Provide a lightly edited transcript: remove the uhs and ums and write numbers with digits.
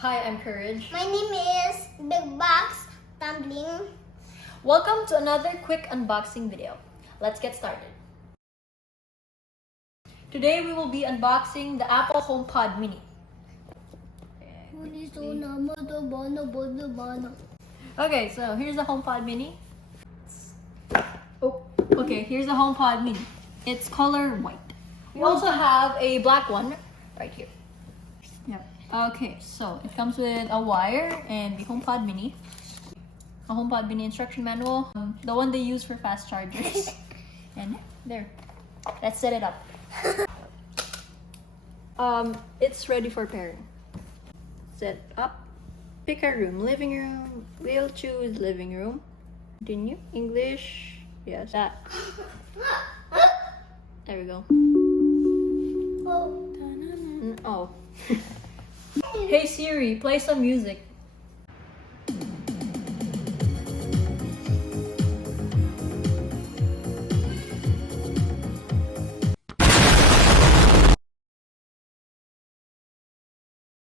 Hi, I'm Courage. My name is Big Box Tumbling. Welcome to another quick unboxing video. Let's get started. Today we will be unboxing the Apple HomePod Mini. Okay, so here's the HomePod Mini. Here's the HomePod Mini. It's color white. We also have a black one right here. Yep. Okay, so it comes with a wire and the HomePod Mini. A HomePod Mini instruction manual. The one they use for fast chargers. And there. Let's set it up. It's ready for pairing. Set up. Pick a room. Living room. We'll choose living room. Continue. English. Yes, that. There we go. Oh. Hey Siri, play some music.